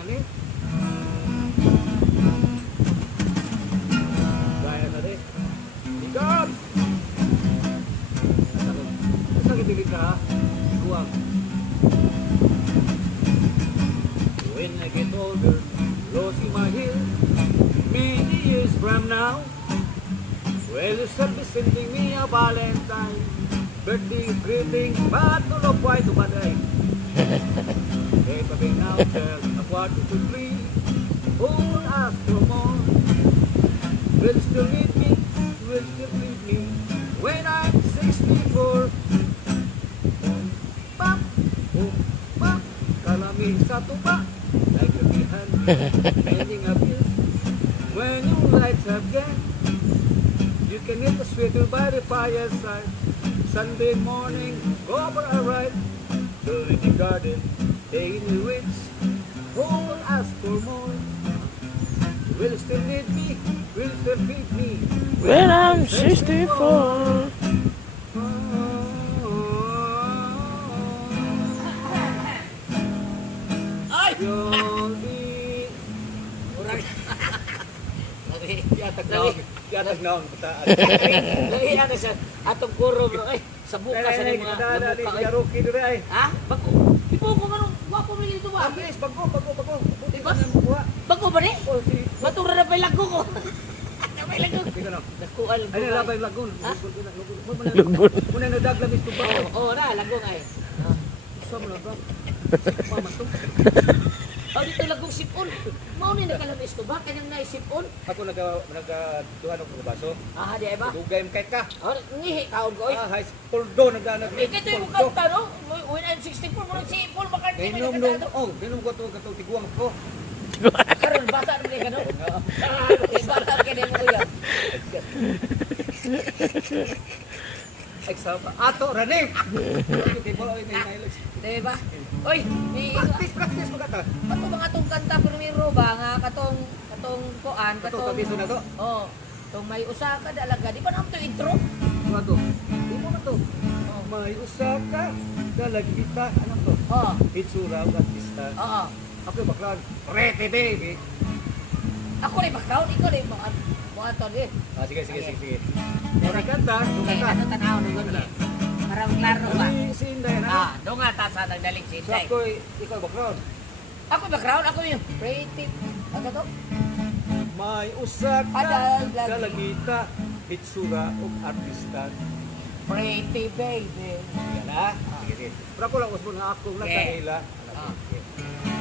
ani. Gaya tadi. Ikam. Sa gitili ka, ikuang. When I get older, losing my hair, many years from now, well, you shall be sending me a Valentine, birthday greeting, but to look quite to baday. Hey, but now tell a quarter to three, who will ask for more? Will you still need me? Will you still need me when I'm 64? Bam, boom, bam, kalaming sa tuba, like a behind ending up here. When you lights again, you can eat the sweater by the fireside. Sunday morning, go for a ride. The little garden, day in the woods. Who will ask for more? Will you still need me? Will you still feed me? When I'm 64. Ay! You'll be... Murag. Yatag naong bataan. Lahi na sa atong kuro bro. Ay, sa buka sa mga lamuka. Ay. Yaruki doon ay. Ha? Bago. Di po ko ganun. Wapo mo dito ba? Please, bago. Diba? Bago ba ni? Matura na pa yung lago ko. May lago. Nakual ko. Ay, nalabay yung lagun. Ha? Lagun. Muna nadaglam ito ba? Oo na, lago nga eh. Isa mo lang ba? Mama to. Oh, dito lagong sipon. Mao ni nakalamis ko ba? Kanyang naisipon. Ako nagduhan ako ng baso. Ah, di ay ba? Dugay mo kahit ka. Oh, ngihi kaon ko. High school do nagdanag. Eh, kito yung kanta, no? When I'm 64, mo si Paul McCartney may Inom nagkanta. oh, inom ko to tiguang ko. Karon bata na ka, no? Bata ka din mo yan. Example. Ato ranim. Okay, bola ini highlights. Di ba? Oy, ni Practice mo kata. Kato mga itong kanta primero ba nga katong kuan Katong tabiso na to. Oh, tong may usa ka dalaga di ba naman to intro? Ano to? Di mo na to. Oh. May usa ka dalagita. Ano to? Oh. Itsura ug artista. Oo. Ako baklan. Rete baby. Ako ni background, ikaw ni mo ato di. Sige. Ora kanta, Okay, ano tanaw ni gani? Parang klaro ba? Si Inday na. Ah, do nga ta sa nagdalig si So Inday. ako ikaw baklan. Ako background, ako yung creative. Ano to? May usa ka dalagita. Itsura ug artista. Pretty baby. Yan na. Sige. Pero ako lang usbon nga akong Okay. nagkaila. Ah.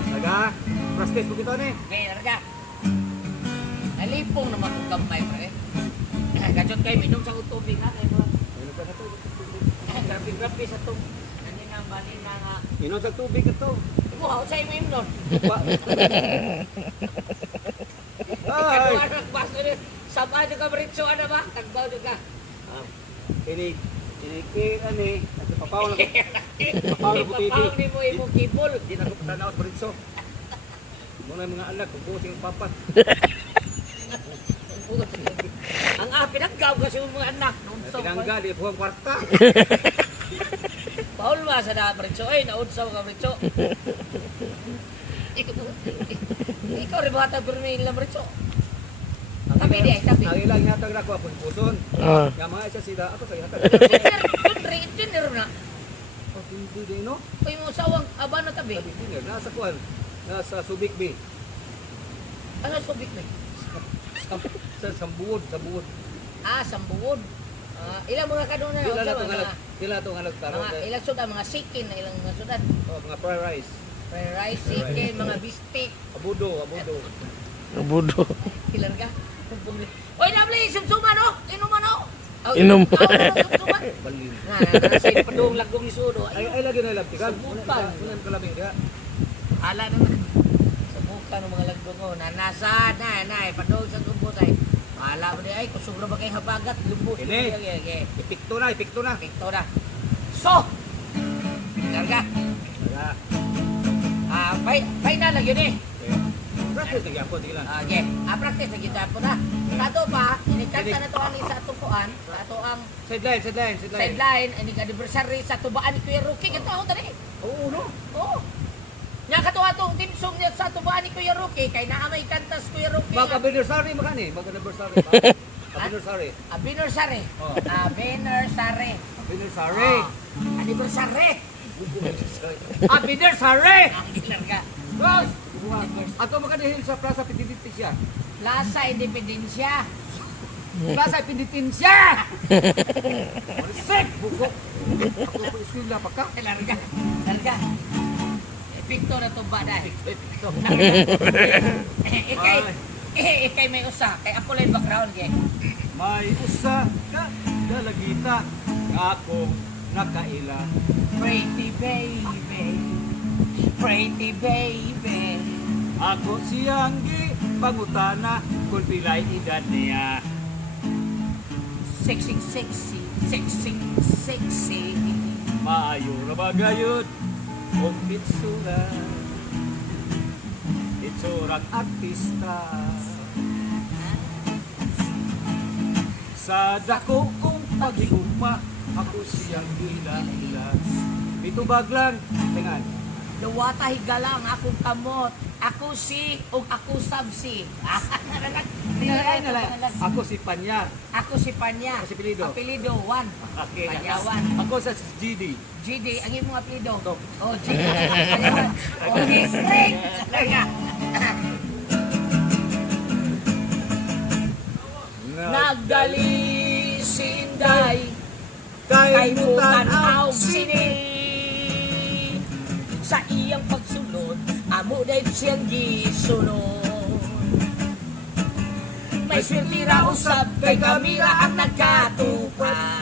Naga, practice mo kita ni. Okay, narga. Nalipong naman kong gamay, pre. Gajot kayo, minum sa tubig na. Kaya ba? Ano ka na to? Grabe sa itong kanina bali na nga. Inom sa tubig ito. Wow, sa'yo mo yung nun. Ay! Ikaw anak, baso rin. Sama nyo ka, Maritso, ano ba? Tagbaw nyo ka. Ini ani, papaw na papaw na buti. Ipapawag ni mo imong kibol. Di na ko tanaw sa ritso. Muna mga anak, kubusin ang papat. Ang pinaggaw kasi yung mga anak. Tinangga, di po ang kwarta. Paul ba sa na, Maritso? Ay, naunsaw ka, Maritso. Ikaw rin bata pero nila, Maritso. Tabi di, tabi. Ang ilang hatag na ko, apos puson. Ah. Nga mga isa sila, ako sa hatag. Dinner na. Oh, hindi din, no? Kung yung usawang aba na tabi. Sabi dinner, nasa kuwan. Nasa Subic Bay. Ano subik na? Sa Sambuod. Ah, sambuod. Ilang mga kanuna na. Kila to nga nagtaro. Mga ilang sudan, mga sikin na ilang mga sudan. Oh, mga fried rice. Fried rice, chicken, mga bistik. Abudo. Budo. Ilan ka? Oy, nabli, sumsuman no? Inuman no? Inom. Sumsuman. Balin. Kasi padung lagong ni Sudo. Ay lagi na labtikan. Subukan. Ulan kalabing dia. Ala na na. Subukan ng mga lagong ko. Nanasa, padung sa tubo tayo. Ala mo di ay, kusubra ba kayo habagat? Lumbos. Ini. Okay. Ipikto na. Ito na. So! Larga. Wala. Final lagi ni. Practice lagi ako, sige lang. Okay. Practice lagi tayo po na. Kato pa, inikanta na to ani sa tukuan. Sa ato ang sideline, ini ka anniversary sa tubaan ni Kuya Rookie. Ganito ako tani. Oo, no? Oo. Nya kato ato team song niya sa tubaan ni Kuya Roque, kay naamay kantas Kuya Roque. Mag-anniversary mo kani, mag-anniversary pa. Anniversary. Abinersary. Oh. Abinersary. Anniversary. Abinersary. Anniversary. Ang gilar ka. Boss! Ato makadihil sa Plaza Pinditensya. Plaza Independencia. Plaza Pinditensya! Marisik! Bukok! Ako po eskwila pa ka? Larga. Larga. Epikto na tuba dahil. Ito. Ikay may usa. Kay Apollo yung background kay. May usa ka dalagita nga akong nakaila. Pretty baby. Pretty baby. Ako siyang gipangutana kung pilay edad niya. Sexy, sexy. Sexy, sexy. Maayo ra ba gayud o itsura? Itsurang artista. Sa dako kong paghigugma, ako siyang gila-gila. Pitubag lang, tingan. Luwata higalang akong kamot. Ako si ug ako sabsi. Tingan na lang. Ako si Panyar. Ako si Panya. Ako si Pilido. Apelido 1. Okay, Panyawan. ako sa GD. GD, ang imong apelido. Tok. Oh, GD. Panyawan. Okay, straight. Larga. Nagdali si Inday. Kay Butanaw sini. Sa iyang pagsunod, amo dahil siyang gisunod. May swerte ra usab kay kami ra ang nagkatupan.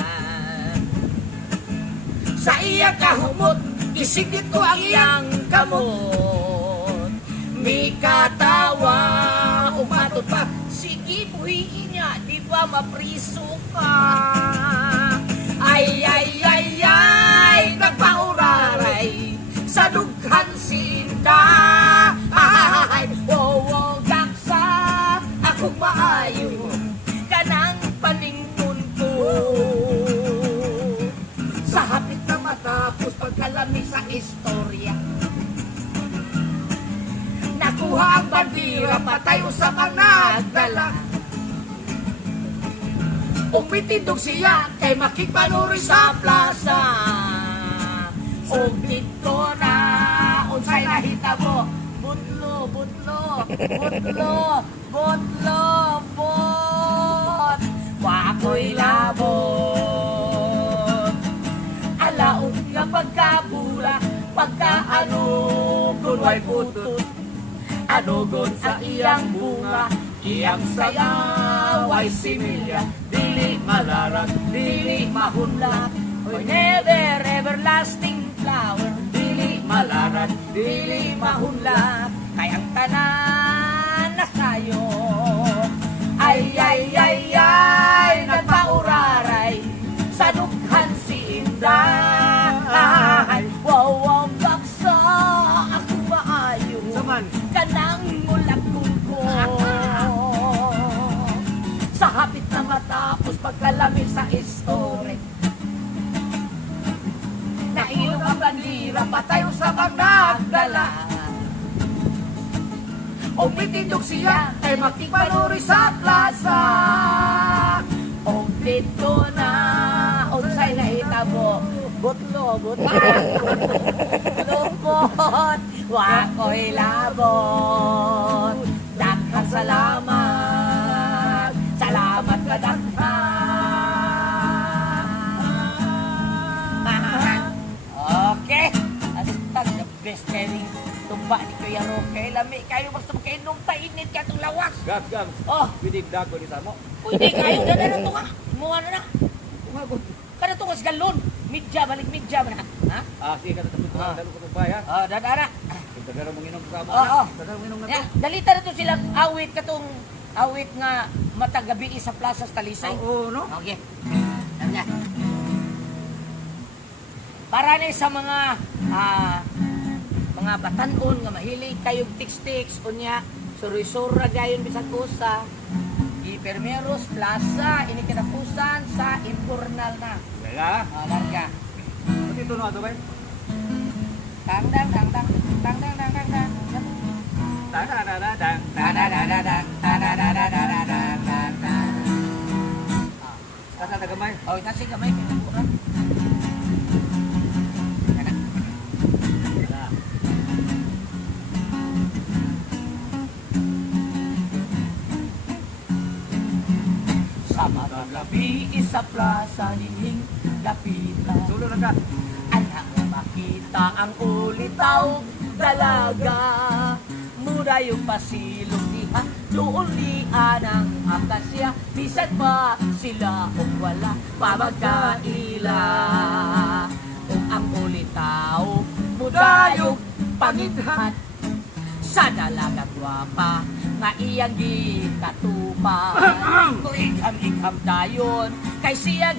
Sa iyang kahumot, isigit ko ang iyang kamot. May katawa, umatot pa, sige buhiin niya, di ba mapriso ka? Ay, ay, ay, ay, nagpauraray, sa dughan sinda. Ay, wow, wow, gaksa, akong maayo, kanang panington ko. Sa hapit na matapos pagkalami sa istorya, nakuha ang bandira, patay usap ang nagdala. Umitindog siya kay makikpanuri sa plaza. O dito na, unsay nahita mo? Butlo, butlo, butlo, butlo, bot. Wako'y labot. Alaot nga pagkabura, pagkaanugod way putut. Anugon sa iyang bunga, iyang sayaw ay similya. Dili malarat, dili mahunlat, oy never everlasting flower. Dili malarat, dili mahunlat, kay ang tanan na sayo. Ay, ay, ay, ay, nagpauraray, sa dughan si Inday. Wow, wow, baksa, ako maayo, Saman. kanang mulakong ko. Sa hapit na matapos pagkalami sa story, nailog ang bandira, patay sa pag nagdala. O pitindog siya ay makikpanuri sa plaza. O pito na, o sa'y nahitabo, butlo, butlo, lupot, wako'y labot. Daghang salamat, salamat ka daghan. Okay, astag the best telling tumba ni Kuya Roque. Lami kayo, basta magkainom tainit ka itong lawas. Gag, gag. Oh, Pwede dago ni Samo. pwede kayo, dala na ito ka. Muha na na. Umagot. Kada ito kas galon. Midya, balik midya man ha. Ha? Sige ka tapos ko Ah. dalo ko tubay ha. Oh, dadara. Dagara mong inom ka mo. Oo. Dagara mong inom na Ya, to. dalita na to silang awit katong awit nga matagabi sa Plaza Talisay. Oo, no? Okay. Alam niya. Para ni sa mga batanon nga mahilig kayong tiks-tiks unya suri-sura gayon bisag usa. Ipermeros Plaza ini kinapusan sa Impurnal na. Kaya, Larga. pati ito na ito ba? Tang dang dang dang dang dang dang dang dang. Kata tagamay. Oh, kasi gamay kay mura. Sa mga gabi isa plaza nining lapitan. Sulo na ka. Anak mo makita ang ulitaw dalaga. Mura yung pasilong niya, doon niya ng akasya. Bisan pa sila o wala pamagkaila. Kung ang ulitaw, muda yung pangithat. Sa dalaga gwapa, nga iyang gikatupan. Kung ikham-ikham dayon, kay siya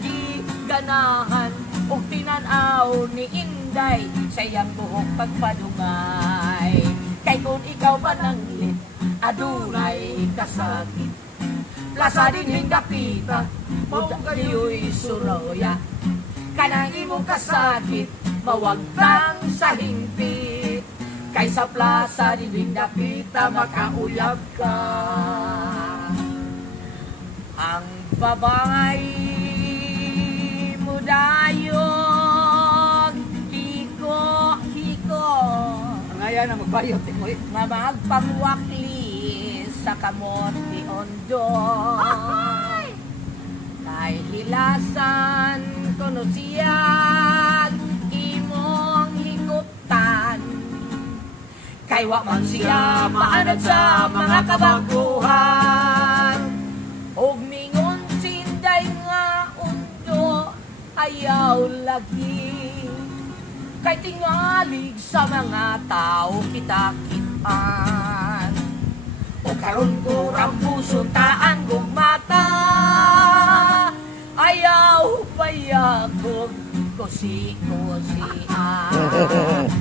ganahan. Ug tinanaw ni Inday, sa iyang buhok pagpadungay. Kay kung ikaw ba nanglit, adunay kasakit. Plaza din hingapita, mao kayo'y suroya. Kanang imong kasakit, mawagtang sa hingpit. Kay sa plaza din hingapita, makauyab ka. Ang babae mo dayon, hiko-hiko. Ang aya na magbayot timoy. Nga magpangwakli sa kamot ni Ondo. Kay hilasan kuno siya imong higutan. Kay wa man siya maanad sa mga kabaguhan. Og mingon sinday nga Ondo ayaw lagi. Kay tingalig sa mga tao kita-kitaan. O karon ko rambuson taan gumata. Ayaw payagog kusi-kusian.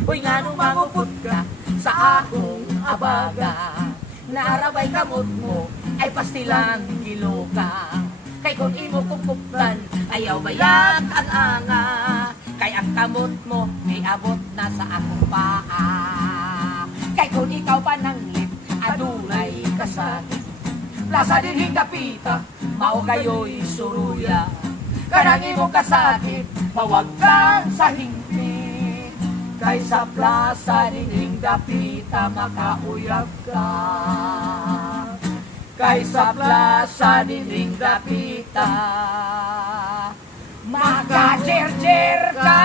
Uy nga nung mangupot ka sa akong abaga. Naarabay kamot mo ay pastilang kilo ka. Kay kung imo kupuktan ayaw bayag ang anga. Kay ang kamot mo may abot na sa akong paa. Kay kung ikaw pa nanglit, adunay kasakit. Plaza din hingapita, mao kayo'y suruya. Kanang imong kasakit, mawagtan sa hingpit. Kay sa plaza din hingapita, makauyab ka. Kay sa plaza din hingapita, maka-jer-jer ka!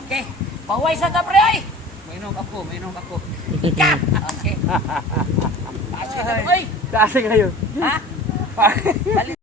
Okay, paway sa tapre ay! Mainom ako. Ika! Okay. Taas ka na, boy! Taas ngayon. Ha? Balik.